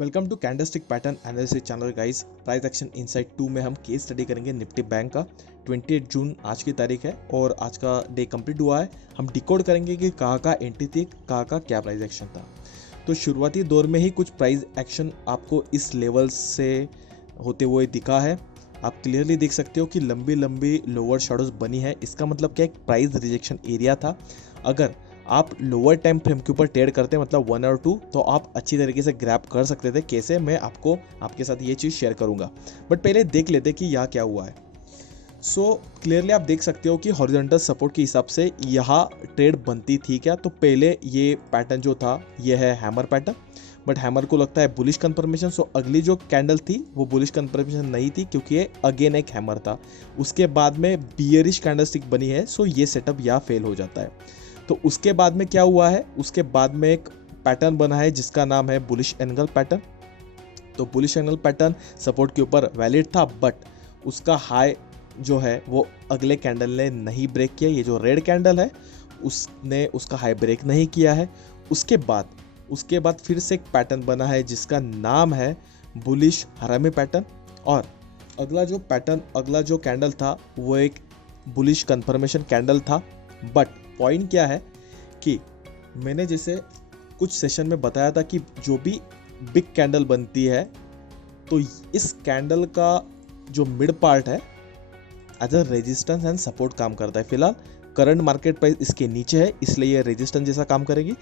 Welcome to candlestick pattern analysis channel guys. Price action insight 2 में हम case study करेंगे Nifty bank का। 28 जून आज की तारीख है और आज का डे कंप्लीट हुआ है। हम डिकोड करेंगे कि कहाँ का एंट्री थी, कहाँ का क्या प्राइस एक्शन था। तो शुरुआती दौर में ही कुछ प्राइस एक्शन आपको इस लेवल से होते हुए दिखा है। आप क्लियरली देख सकते हो कि लंबी लंबी लोअर शैडोज बनी है। इसका मतलब क्या, एक प्राइस रिजेक्शन एरिया था। अगर आप लोअर टाइम फ्रेम के ऊपर ट्रेड करते हैं, मतलब 1 और 2, तो आप अच्छी तरीके से ग्रैब कर सकते थे। कैसे, मैं आपको आपके साथ ये चीज़ शेयर करूंगा, बट पहले देख लेते कि यहाँ क्या हुआ है। सो क्लियरली आप देख सकते हो कि हॉरिजॉन्टल सपोर्ट के हिसाब से यहाँ ट्रेड बनती थी क्या। तो पहले ये पैटर्न जो था ये है हैमर पैटर्न, बट हैमर को लगता है बुलिश कंफर्मेशन। सो अगली जो कैंडल थी वो बुलिश कंफर्मेशन नहीं थी, क्योंकि ये अगेन एक हैमर था। उसके बाद में बियरिश कैंडलस्टिक बनी है। सो ये सेटअप यहाँ फेल हो जाता है। तो उसके बाद में क्या हुआ है, उसके बाद में एक पैटर्न बना है जिसका नाम है बुलिश एंगल पैटर्न। तो बुलिश एंगल पैटर्न सपोर्ट के ऊपर वैलिड था, बट उसका हाई जो है वो अगले कैंडल ने नहीं ब्रेक किया। ये जो रेड कैंडल है उसने उसका हाई ब्रेक नहीं किया है। उसके बाद फिर से एक पैटर्न बना है जिसका नाम है बुलिश हरामी पैटर्न। और अगला जो कैंडल था वो एक बुलिश कंफर्मेशन कैंडल था। बट पॉइंट क्या है कि मैंने जैसे कुछ सेशन में बताया था कि जो भी बिग कैंडल बनती है तो इस कैंडल का जो मिड पार्ट है as a resistance and support काम करता है। फिलहाल करंट मार्केट प्राइस इसके नीचे है, इसलिए ये रेजिस्टेंस जैसा काम करेगी।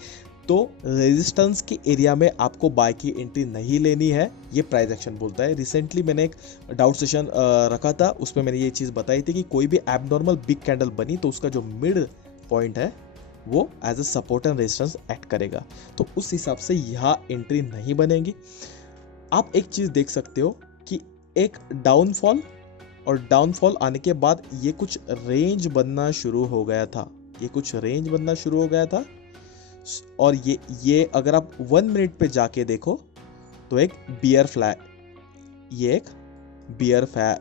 तो रेजिस्टेंस के एरिया में आपको बाय की एंट्री नहीं लेनी है, ये प्राइस एक्शन बोलता है। रिसेंटली मैंने एक डाउट सेशन रखा था, उसमें मैंने ये चीज़ बताई थी कि कोई भी एबनॉर्मल बिग कैंडल बनी तो उसका जो मिड पॉइंट है वो as a support and resistance act करेगा। तो उस हिसाब से यहाँ एंट्री नहीं बनेगी। आप एक चीज़ देख सकते हो कि एक डाउनफॉल आने के बाद ये कुछ रेंज बनना शुरू हो गया था। और ये अगर आप 1 मिनट पे जाके देखो तो एक बियर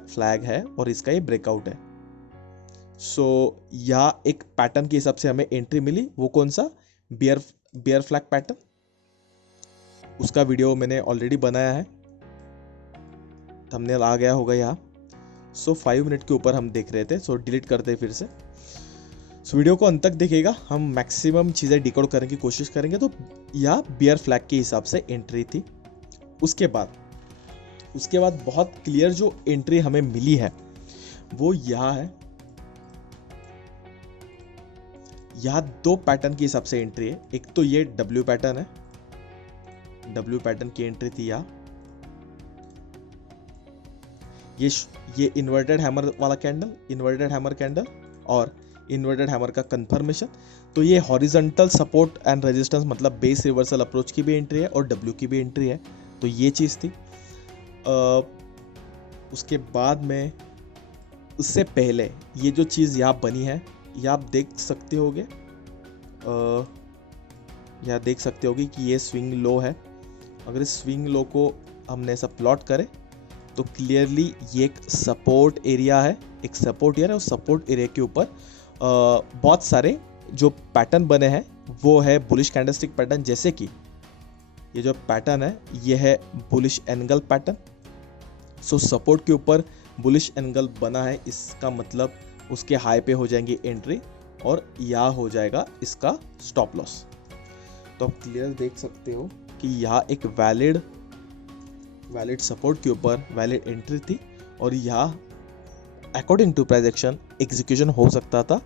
फ्लैग है और इसका ये ब्रेकआउट है। सो यहाँ एक पैटर्न के हिसाब से हमें एंट्री मिली। वो कौन सा, बियर फ्लैग पैटर्न। उसका वीडियो मैंने ऑलरेडी बनाया है, थंबनेल आ गया होगा यहाँ। सो 5 मिनट के ऊपर हम देख रहे थे, सो डिलीट करते हैं फिर से। सो वीडियो को अंत तक देखिएगा, हम मैक्सिमम चीज़ें डिकोड करने की कोशिश करेंगे। तो यह बियर फ्लैग के हिसाब से एंट्री थी। उसके बाद बहुत क्लियर जो एंट्री हमें मिली है वो यह है। यह 2 पैटर्न के हिसाब से एंट्री है। एक तो ये डब्ल्यू पैटर्न है, डब्ल्यू पैटर्न की एंट्री थी यहाँ। ये इन्वर्टेड हैमर वाला कैंडल, इन्वर्टेड हैमर कैंडल और इन्वर्टेड हैमर का कंफर्मेशन। तो ये हॉरिजॉन्टल सपोर्ट एंड रेजिस्टेंस, मतलब बेस रिवर्सल अप्रोच की भी एंट्री है और डब्ल्यू की भी एंट्री है। तो ये चीज़ थी। उसके बाद में उससे पहले ये जो चीज़ यहाँ बनी है, ये आप देख सकते होगे, यहाँ देख सकते होगे कि ये स्विंग लो है। अगर इस स्विंग लो को हमने ऐसा प्लॉट करें तो क्लियरली ये एक सपोर्ट एरिया है, और सपोर्ट एरिया के ऊपर बहुत सारे जो पैटर्न बने हैं वो है बुलिश कैंडलस्टिक पैटर्न। जैसे कि ये जो पैटर्न है ये है बुलिश एंगल पैटर्न। सो सपोर्ट के ऊपर बुलिश एंगल बना है, इसका मतलब उसके हाई पे हो जाएंगी एंट्री और यहाँ हो जाएगा इसका स्टॉप लॉस। तो आप क्लियर देख सकते हो कि यहाँ एक वैलिड सपोर्ट के ऊपर वैलिड एंट्री थी और यहाँ according to price action execution हो सकता था।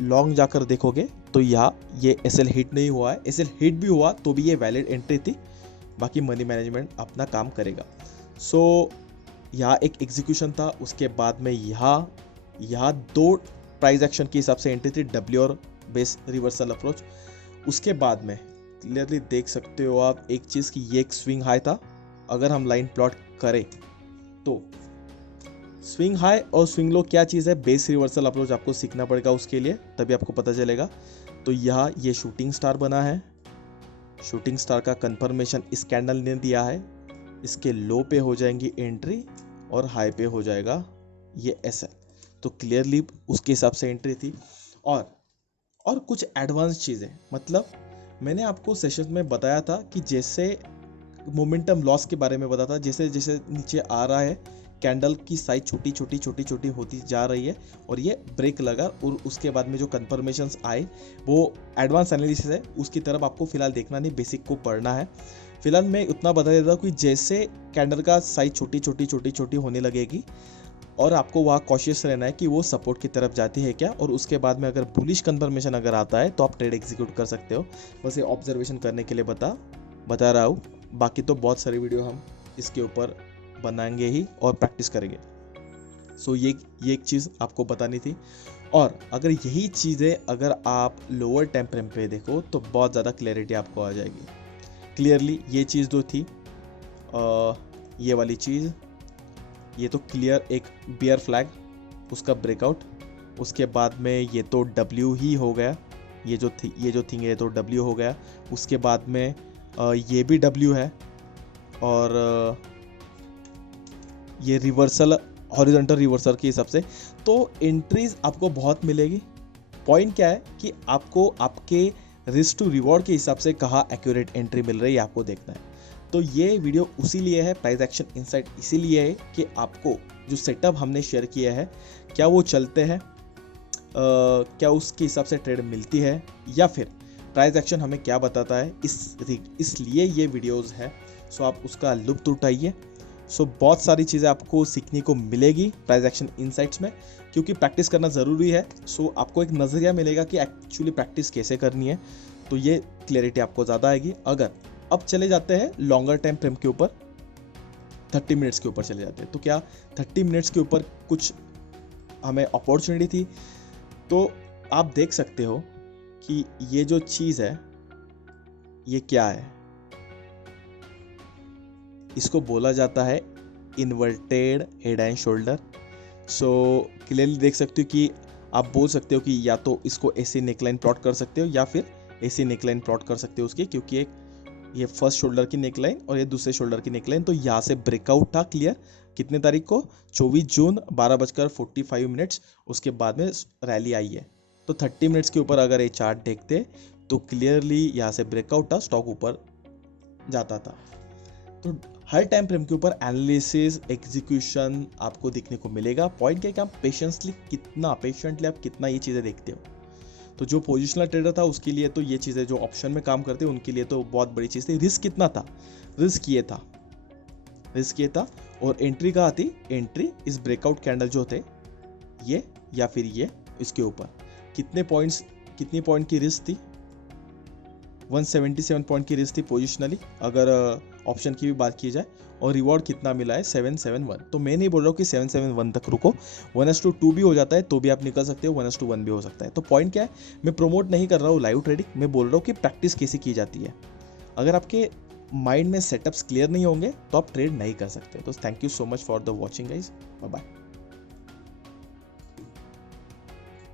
लॉन्ग जाकर देखोगे तो यहाँ ये एसएल हिट नहीं हुआ है, एसएल हिट भी हुआ तो भी ये वैलिड एंट्री थी। बाकी मनी मैनेजमेंट अपना काम करेगा। सो यहाँ एक एग्जीक्यूशन था। उसके बाद में यहाँ 2 प्राइस एक्शन के हिसाब से एंट्री थी, डब्ल्यू और बेस रिवर्सल अप्रोच। उसके बाद में क्लियरली देख सकते हो आप एक चीज़ कि ये एक स्विंग हाई था। अगर हम लाइन प्लॉट करें तो स्विंग हाई और स्विंग लो क्या चीज़ है, बेस रिवर्सल अप्रोच आपको सीखना पड़ेगा उसके लिए, तभी आपको पता चलेगा। तो यहाँ ये शूटिंग स्टार बना है, शूटिंग स्टार का कंफर्मेशन इस कैंडल ने दिया है। इसके लो पे हो जाएंगी एंट्री और हाई पे हो जाएगा ये एसएल। तो क्लियरली उसके हिसाब से एंट्री थी। और कुछ एडवांस चीज़ें, मतलब मैंने आपको सेशन में बताया था कि जैसे मोमेंटम लॉस के बारे में बताता है। जैसे जैसे नीचे आ रहा है कैंडल की साइज छोटी छोटी होती जा रही है और ये ब्रेक लगा और उसके बाद में जो कंफर्मेशंस आए वो एडवांस एनालिसिस है, उसकी तरफ आपको फिलहाल देखना नहीं, बेसिक को पढ़ना है। फिलहाल मैं उतना बता देता हूँ कि जैसे कैंडल का साइज छोटी होने लगेगी और आपको वहाँ कॉशियस रहना है कि वो सपोर्ट की तरफ जाती है क्या, और उसके बाद में अगर बुलिश कंफर्मेशन अगर आता है तो आप ट्रेड एग्जीक्यूट कर सकते हो। बस ये ऑब्जर्वेशन करने के लिए बता रहा हूँ। बाकी तो बहुत सारी वीडियो हम इसके ऊपर बनाएंगे ही और प्रैक्टिस करेंगे। सो ये एक चीज़ आपको बतानी थी। और अगर यही चीज़ें अगर आप लोअर टाइम फ्रेम पे देखो तो बहुत ज़्यादा क्लैरिटी आपको आ जाएगी। क्लियरली ये चीज़ जो थी ये वाली चीज़, ये तो क्लियर एक बियर फ्लैग, उसका ब्रेकआउट, उसके बाद में ये तो W ही हो गया, ये जो थिंग है तो W हो गया। उसके बाद में ये भी W है और ये रिवर्सल, हॉरिजॉन्टल रिवर्सल के हिसाब से तो एंट्रीज आपको बहुत मिलेगी। पॉइंट क्या है कि आपको आपके रिस्क टू रिवॉर्ड के हिसाब से कहाँ एक्यूरेट एंट्री मिल रही है आपको देखना है। तो ये वीडियो उसी लिए है, प्राइस एक्शन इनसाइट इसीलिए है कि आपको जो सेटअप हमने शेयर किया है क्या वो चलते हैं, क्या उसके हिसाब से ट्रेड मिलती है, या फिर प्राइस एक्शन हमें क्या बताता है, इसलिए ये वीडियोस है। सो आप उसका लुत्फ उठाइए। सो बहुत सारी चीज़ें आपको सीखने को मिलेगी प्राइस एक्शन इनसाइट्स में, क्योंकि प्रैक्टिस करना ज़रूरी है। सो आपको एक नज़रिया मिलेगा कि एक्चुअली प्रैक्टिस कैसे करनी है, तो ये क्लैरिटी आपको ज़्यादा आएगी। अगर अब चले जाते हैं लॉन्गर टाइम फ्रेम के ऊपर, 30 मिनट्स के ऊपर चले जाते हैं, तो क्या 30 मिनट्स के ऊपर कुछ हमें अपॉर्चुनिटी थी। तो आप देख सकते हो कि ये जो चीज़ है ये क्या है, इसको बोला जाता है inverted head and shoulder. So clearly देख सकते हो कि आप बोल सकते हो कि या तो इसको ऐसे नेकलाइन प्लॉट कर सकते हो या फिर ऐसे नेकलाइन प्लॉट कर सकते हो उसकी, क्योंकि एक ये फर्स्ट शोल्डर की नेकलाइन और ये दूसरे शोल्डर की नेकलाइन, तो यहाँ से ब्रेकआउट था क्लियर कितने तारीख को, 24 जून 12:45। उसके बाद में रैली आई है। तो 30 मिनट्स के ऊपर अगर ये चार्ट देखते तो क्लियरली यहाँ से ब्रेकआउट था, स्टॉक ऊपर जाता था। तो हर टाइम फ्रेम के ऊपर एनालिसिस एग्जीक्यूशन आपको देखने को मिलेगा। पॉइंट क्या है कि आप पेशेंटली आप कितना ये चीज़ें देखते हो। तो जो पोजिशनल ट्रेडर था उसके लिए तो ये चीज़ें, जो ऑप्शन में काम करते हैं उनके लिए तो बहुत बड़ी चीज़ थी। रिस्क कितना था, रिस्क ये था और एंट्री कहाँ थी, एंट्री इस ब्रेकआउट कैंडल जो थे ये या फिर ये, इसके ऊपर कितने पॉइंट की रिस्क थी, 177 पॉइंट की रिस्क थी पोजिशनली अगर ऑप्शन की भी बात की जाए, और रिवॉर्ड कितना मिला है 771। तो मैं नहीं बोल रहा हूँ कि 771 तक रुको, 1:2 भी हो जाता है तो भी आप निकल सकते हो, 1:1 भी हो सकता है। तो पॉइंट क्या है, मैं प्रमोट नहीं कर रहा हूँ लाइव ट्रेडिंग, मैं बोल रहा हूँ कि प्रैक्टिस कैसे की जाती है। अगर आपके माइंड में सेटअप्स क्लियर नहीं होंगे तो आप ट्रेड नहीं कर सकते। तो thank you so much for the watching guys, bye bye.